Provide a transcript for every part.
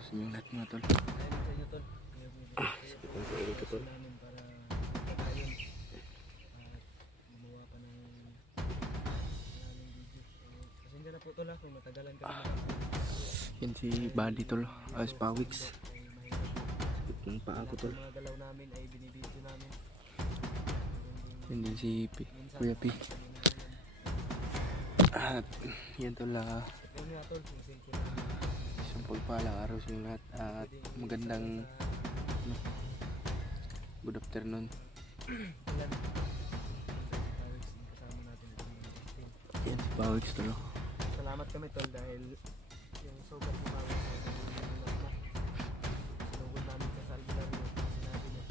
araw sa inyong lahat mga tol. Sipitan ko ulit tol. Yan si Buddy tol, as Pawix. Yung paa ko tol. Yan din si Kuya P. At yan tol, isang pagpalang araw sa inyong lahat at magandang good afternoon. Yan si Pawix tol. Salamat kami tol dahil yung sugat ni Pawix ay naging mas na sinugod namin sa Salvador sinabi niya.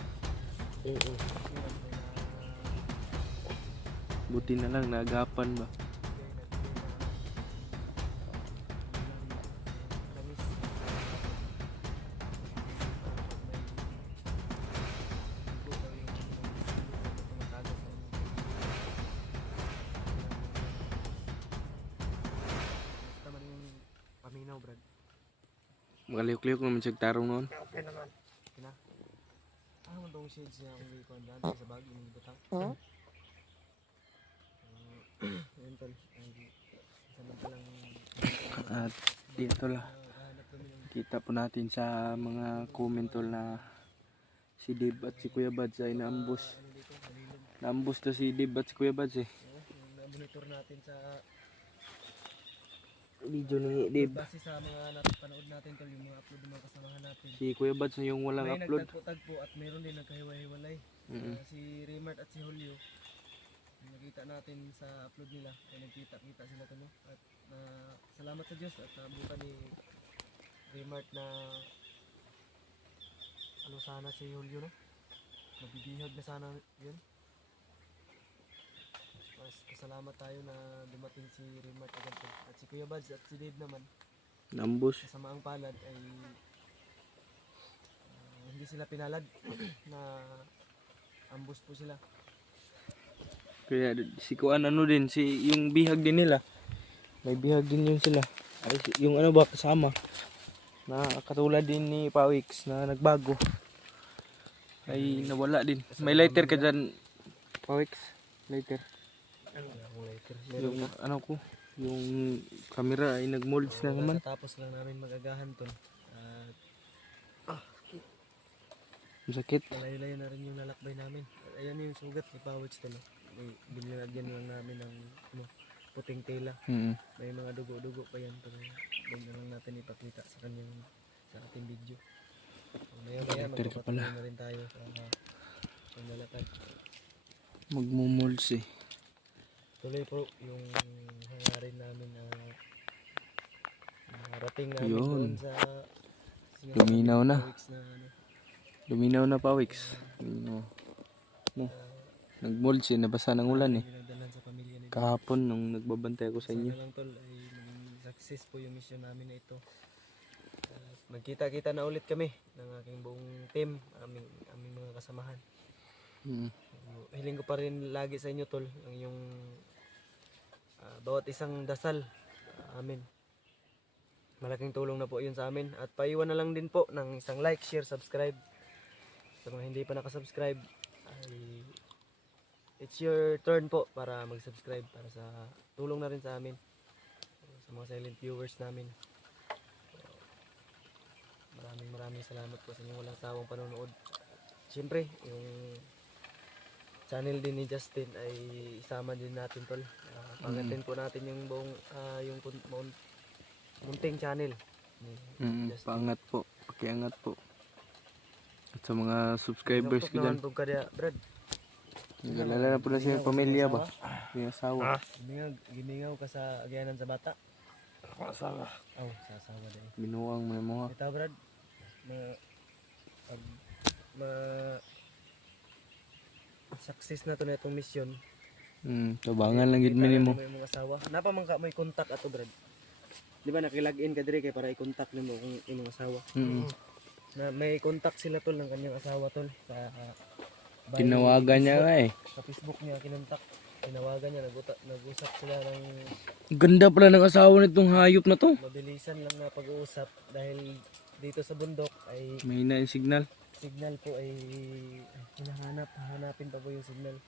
Buti na lang naagapan ba. Makaliw-kliw naman siya tarong noon. Okay naman. Kina? Ang tong shades niya kung may kuhan dyan sa bagay ng butang. Yan tol. Samantalang At dito lah. Kita po natin sa mga comment tol na si Dib at si Kuya Bads ay naambus. Naambus to si Dib at si Kuya Bads eh. na-monitor natin sa Video ni Dib. base sa mga napanood natin tol, yung mga upload ng mga kasamahan natin. Si Kuya Bads na yung walang May upload. nagtagpo-tagpo at mayroon din nagkahiwa-hiwalay. Si Remart at si Julio, nakita natin sa upload nila ay nagkita-kita sila to, no? At salamat sa Diyos at nabutan ni Remart na ano sana si Julio, no? Mabibihag na sana yun. Mas pasalamat tayo na dumating si Remart agad po. At si Kuya Bads at si Dave naman, Naambus. kasamaang palad ay hindi sila pinalad na ambush po sila. Kaya si Kuan ano din, si yung bihag din nila. May bihag din yun sila. Ay, yung ano ba kasama. Na katulad din ni Pawix na nagbago. Ay nawala din. May lighter ka dyan, Pawix. Lighter. Yung ano ko, yung camera ay nag-molds na naman. Tapos lang namin magagahan to. Masakit. Malayo-layo na rin yung lalakbay namin. Ayan yung sugat ni Pawix to, no? Binilagyan lang namin ng puting tela. May mga dugo-dugo pa yan. Pero doon na lang natin ipakita sa kanyang sa ating video. Maya-maya magpapatuloy na rin tayo sa paglalakad. Magmumolds eh. Tuloy po yung hangarin namin na narating namin Yun. doon sa Luminaw na. Pawix na ano. Luminaw na Pawix. No. Nag-molds eh, nabasa ng ulan eh. Pinagdalan sa pamilya nito. Kahapon nung nagbabantay ako sa inyo. Sana lang tol ay maging success po yung mission namin na ito. Magkita-kita na ulit kami ng aking buong team, aming mga kasamahan. Hiling ko pa rin lagi sa inyo tol, ang yung bawat isang dasal amin. Malaking tulong na po yun sa amin. At paiwan na lang din po ng isang like, share, subscribe. Sa mga hindi pa nakasubscribe, ay it's your turn po para mag-subscribe para sa tulong na rin sa amin, sa mga silent viewers namin. Maraming salamat po sa inyong walang sawang panonood. Siyempre, yung channel din ni Justin ay isama din natin tol. Pagatin po natin yung buong yung munting channel ni Justin. Paangat po, pakiangat po. At sa mga subscribers ko dyan, Brad. nag-alala na po na siya pamilya ba? Yung asawa. Gimingaw ka sa agyanan sa bata. Asawa. Oh, sa asawa din. Binuang mo na mo. Ito Brad, success na to na itong mission. Tabangan lang gid minimo. May mga asawa. Napa man ka may contact ato Brad. Di ba nakilagin ka dire kay para i-contact nimo kung imong asawa. Na may contact sila tol ng kanyang asawa tol sa Tinawagan niya nga eh. Sa Facebook niya kinontak. Tinawagan niya, nag-usap sila ng Ganda pala ng asawa nitong hayop na to. mabilisan lang na pag-uusap dahil dito sa bundok ay Mahina yung signal. signal po ay hahanapin pa po yung signal.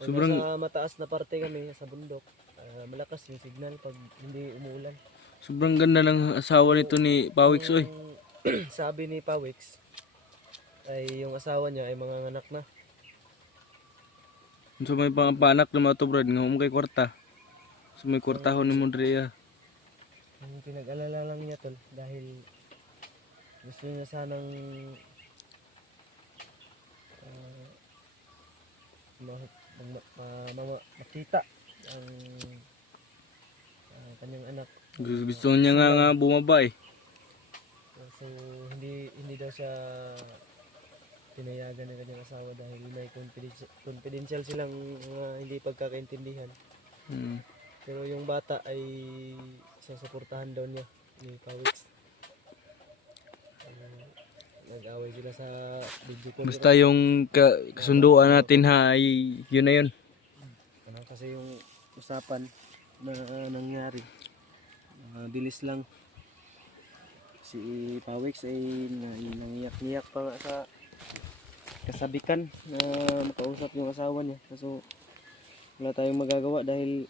Pag Sobrang nasa mataas na parte kami sa bundok, malakas yung signal pag hindi umuulan. sobrang ganda ng asawa nito ni Pawix oy. Yung sabi ni Pawix ay yung asawa niya ay mga anak na. So may pang-anak na mga to brad nga kay kwarta. So may kwartahon ni mo diri. Ang pinag-alala lang niya tol dahil gusto niya sanang makita ang kanyang anak. Gusto niya nga bumaba eh. So hindi daw siya pinayagan ng kanyang asawa dahil may confidential silang hindi pagkakaintindihan. Hmm. Pero yung bata ay susuportahan daw niya ni Pawix. Nag-away sila sa video call. Basta yung kasunduan natin ha ay yun na yun. Kasi yung usapan na nangyari, bilis lang. Si Pawix ay nangiyak-ngiyak pa nga sa kasabikan na makausap yung asawa niya. So wala tayong magagawa dahil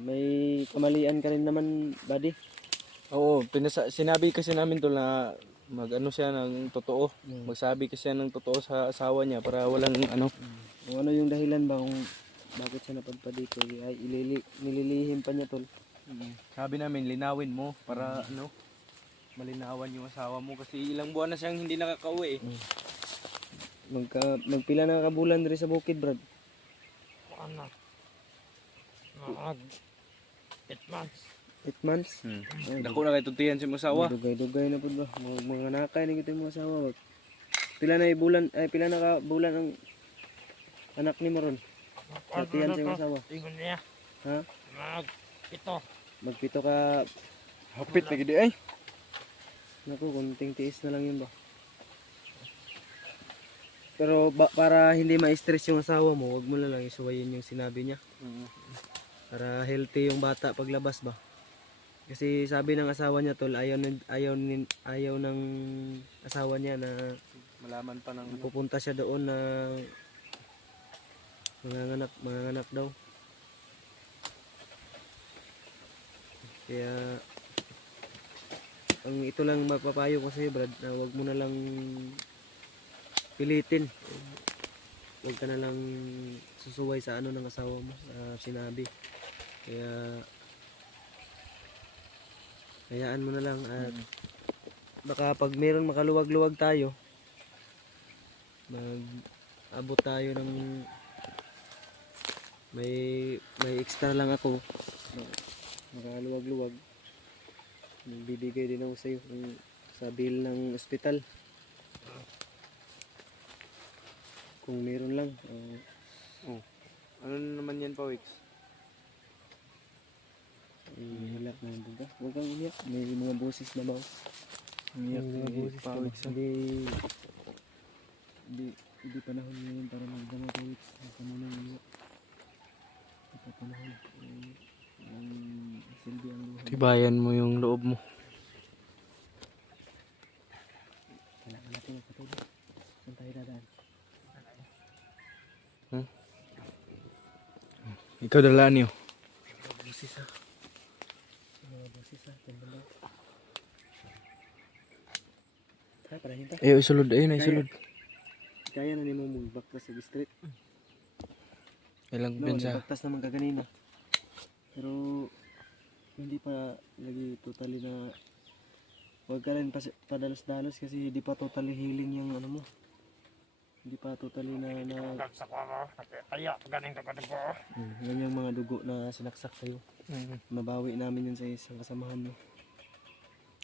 may kamalian ka rin naman, buddy. Oo, sinabi kasi namin to na mag-ano siya ng totoo. Magsabi kasi siya ng totoo sa asawa niya para walang ano. Kung ano yung dahilan ba kung bakit siya napadpad dito, ay nililihim pa niya tol. Sabi namin linawin mo para ano malinawan yung asawa mo kasi ilang buwan na siyang hindi nakakauwi eh. Magpila na kabulan rin sa bukid, brad. Ano? Mag 8 months. 8 months. Dako na kay tutiyan si asawa. Dugay-dugay na po ba? Mga nakay na kita yung mga asawa. Pila na ka bulan ang anak ni Maron. Tutiyan sa asawa. Ingon niya. Ha? Mag 7. Magpito ka. Hapit lagi di ay. Naku, kunting tiis na lang yun ba? Pero para hindi ma-stress yung asawa mo, wag mo na lang isuwayin yung sinabi niya. Para healthy yung bata paglabas ba? Kasi sabi ng asawa niya tol, ayaw ng asawa niya na Malaman pa ng pupunta siya doon na manganganak daw. Kaya ang ito lang mapapayo ko sa iyo, Brad, na wag mo na lang pilitin. Wag ka na lang susuway sa ano ng asawa mo, sa sinabi. Kaya hayaan mo na lang at baka pag meron makaluwag-luwag tayo, mag-abot tayo ng may extra lang ako. Makaluwag-luwag. Bibigay din ako sa iyo sa bill ng ospital. Kung meron lang. ano naman yan Pawix? Hilak na yung buga. Huwag kang umiyak. May mga boses na ba? Umiyak May mga ni boses na ba? Pawix. Hindi panahon ngayon para magdama Pawix. Huwag ka muna umiyak. Hindi pa panahon. Ang silbi ang luha. Tibayan mo yung loob mo. Kailangan natin ang katulad. Saan tayo dadaan? Ikaw dalaan niyo. Boses ha. Mga boses ha. Tanda. Kaya para hinta. Isulod. Ayun na isulod. Kaya na ni mo magbaktas sa street. Ilang No, pinsa. nagbaktas naman kaganina. Pero hindi pa lagi totally na huwag ka rin padalos-dalos kasi hindi pa totally healing yung ano mo. Hindi pa totally na Sa ko mo. Kaya ganing ko dugo. yan yung mga dugo na sinaksak sa'yo. Mabawi namin yun sa isang kasamahan mo.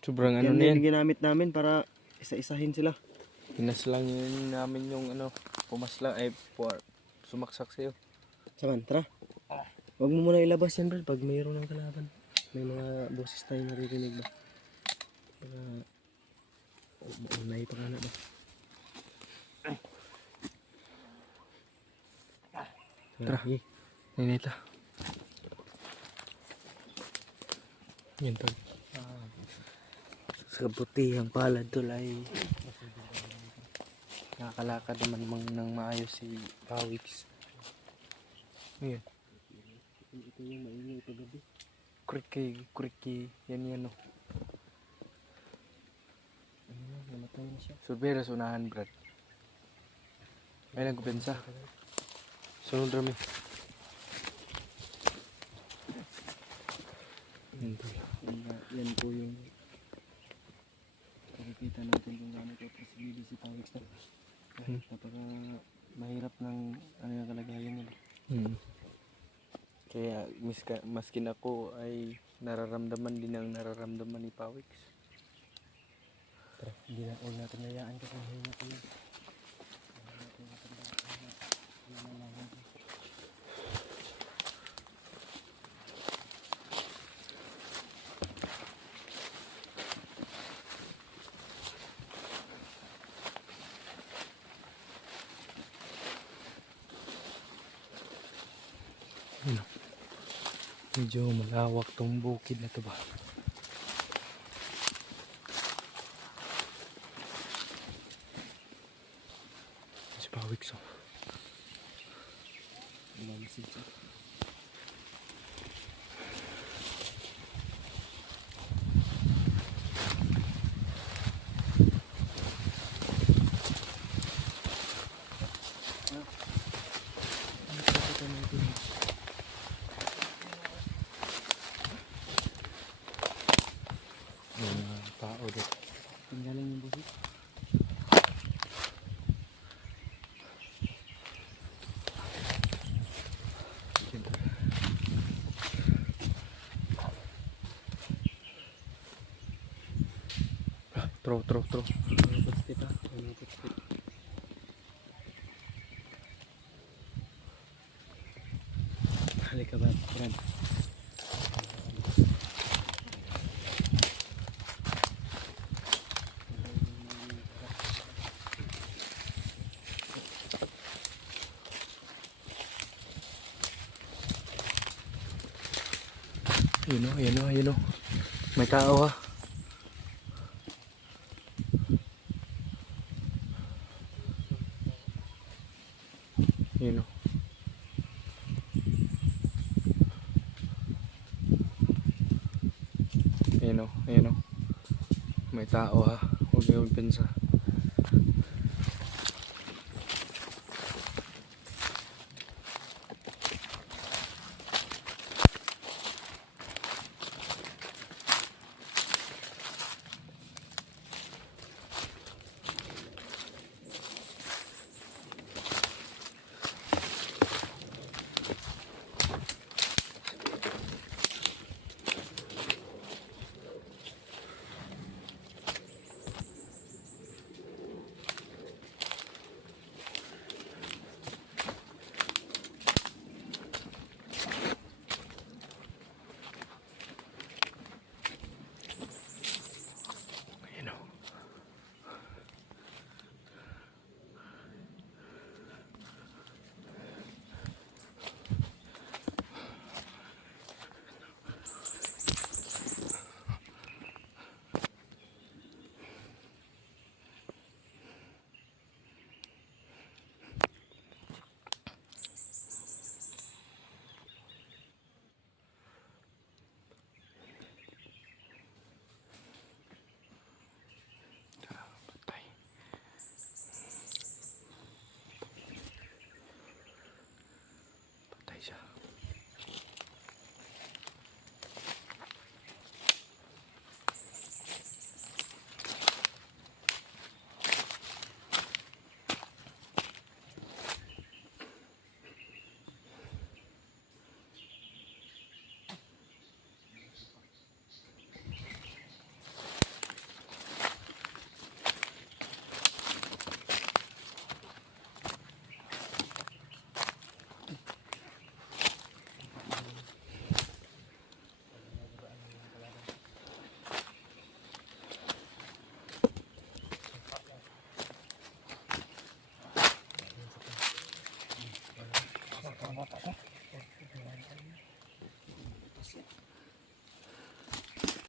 Sobrang ano Yan na yan. yung ginamit namin para isa-isahin sila. Pinas lang yun namin yung ano. Pumas lang ay sumaksak sa'yo. Saman, tara. Huwag mo muna ilabas yan, bro. Pag mayroon ng kalaban. May mga boses tayo naririnig ba? Para may pa nga na ba? Tara. Ninita. Yan tol. Sa kabutihang palad tol ay nakakalakad naman ng maayos si Pawix. Ngayon. Ito yung maingay paggabi. Kuriki, yan no. Ano na, namatay na siya. Surbera sa unahan, Brad. Ay, nagkupensa. Sunod rami. Yan po yung nakikita natin kung gaano ko posibility si Pawix na. Napaka mahirap ng ano yung kalagayan nila. Kaya maskin ako ay nararamdaman din ang nararamdaman ni Pawix. Tara, hindi na huwag natin hayaan kasi mahina ko yun. Medyo malawak tong bukid na to ba. Si Pawix oh. Umalis siya. Yung tao dito. Tinggalan yung busit. Tro. Mga footstep ha. Mga footstep. Halika ba, Brad? Yun o. May tao ha. Yun o. Ayan o. May tao ha. Huwag niyo magpensa.